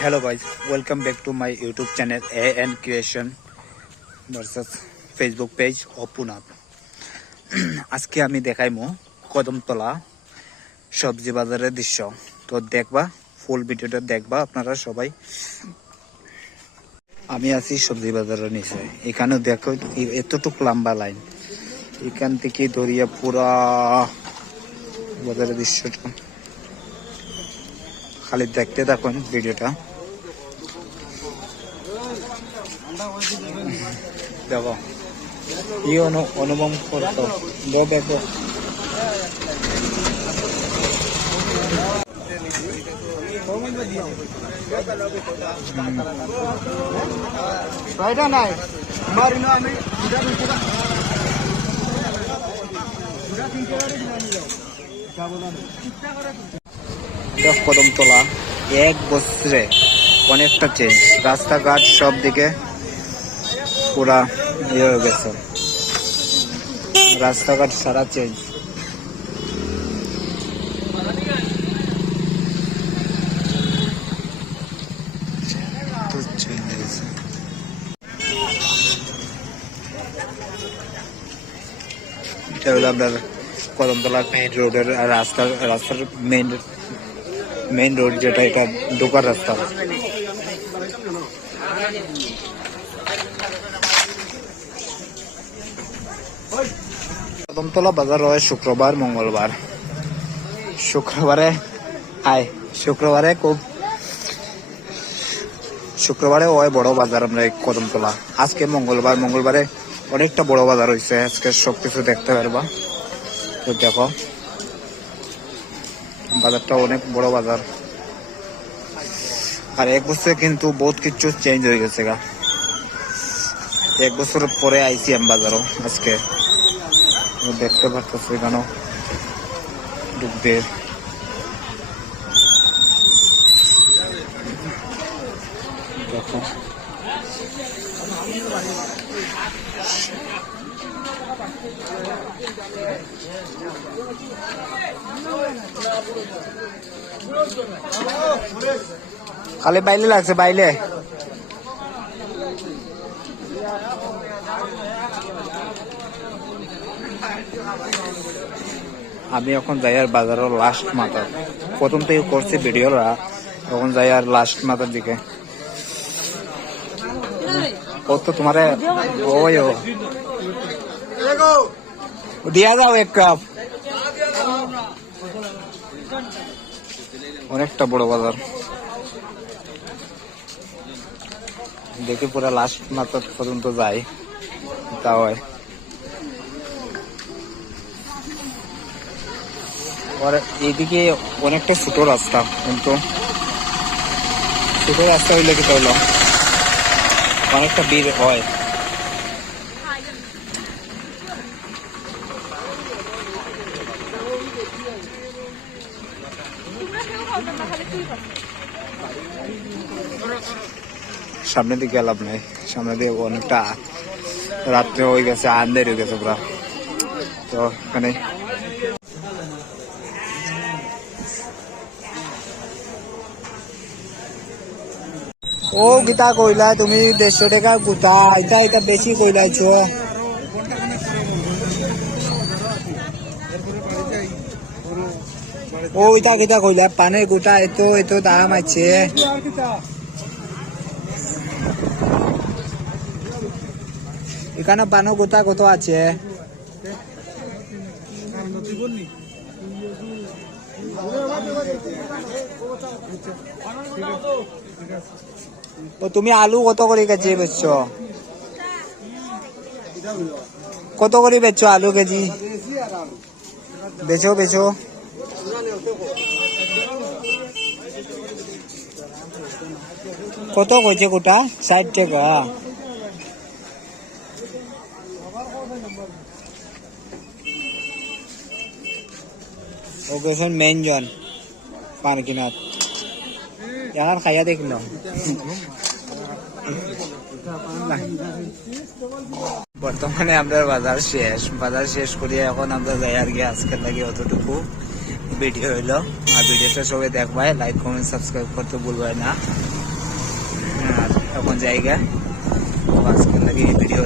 Hello guys, welcome back to my YouTube channel AN Creation versus Facebook page open up. আজকে আমি দেখাইমু কদমতলা সবজি বাজারের দৃশ্য। তো দেখবা, ফুল ভিডিওটা দেখবা আপনারা সবাই। আমি আছি সবজি বাজারের নিচে। এখানে দেখো এতটুকু লম্বা লাইন, এখান থেকে দরিয়া পুরা বাজারের দৃশ্যটা খালি দেখতে থাকুন ভিডিওটা। দেখো কি অনুভব করতো দেখো। কদমতলা এক বছরে অনেকটা চেঞ্জ, রাস্তাঘাট সব দিকে পুরা ইয়ে হয়ে গেছে, রাস্তাঘাট সারা চেঞ্জ। এটা হলো আপনার কদমতলা মেইন রোডের রাস্তার মেইন রোড, যেটা এটা ঢোকার রাস্তা। কদমতলা বাজার হয় শুক্রবার মঙ্গলবার। শুক্রবারে হয় বড় বাজার আমরা কদমতলা। আজকে মঙ্গলবারে অনেকটা বড় বাজার হয়েছে। আজকে সবকিছু দেখতে পারবা। তো দেখো বাজারটা অনেক বড় বাজার, আর এক বছরে কিন্তু বহুত কিছু চেঞ্জ হয়ে গেছে গা। এক বছর পরে আইসি আমি বাজারও আজকে দেখতে পারতেছি কেন ডুববে। দেখো খালি বাইলে লাগছে, বাইলে আমি এখন যাই আর বাজারের লাস্ট মাথা। প্রথম থেকে করছি ভিডিওরা, এখন যাই আর লাস্ট মাথার দিকে। কত তোমারে দিয়া যাও এক কাপ। অনেকটা বড় বাজার, দেখে পুরা লাস্ট মাথা পর্যন্ত যাই, তা হয়। আর এইদিকে অনেকটা ছোট রাস্তা, কিন্তু ছোট রাস্তা হইলে কি হইলো অনেকটা ভিড় হয়। সামনে দিকে লাভ নাই, সামনে দিয়ে অনেকটা রাত্রে হয়ে গেছে, আন্ধার হয়ে গেছে পুরা। তো এখানে ও গীতা কইলা তুমি 150 টাকা গুতা, এটা বেশি কইলাইছ। ও এটা গীতা কইলা পানের গুতা এত দাম আছে। এখানে পানের গুতা কত আছে? ও তুমি আলু কত করে কেজি বেচছ? কত করে বেচছ আলু কেজি? বেচো কত কইছে গোটা? 60 টাকা। ওকেশন মেইন জন পান কিনাত এখন খাইয়া দেখল। বর্তমানে আমরা বাজার শেষ করি এখন আমরা যাই আর কি। আজকের লাগে অতটুকু ভিডিও হইলো। আর ভিডিওটা সবাই দেখবাই, লাইক কমেন্ট সাবস্ক্রাইব করতে ভুলবাই না। এখন জায়গা। তো আজকের লাগে এই ভিডিও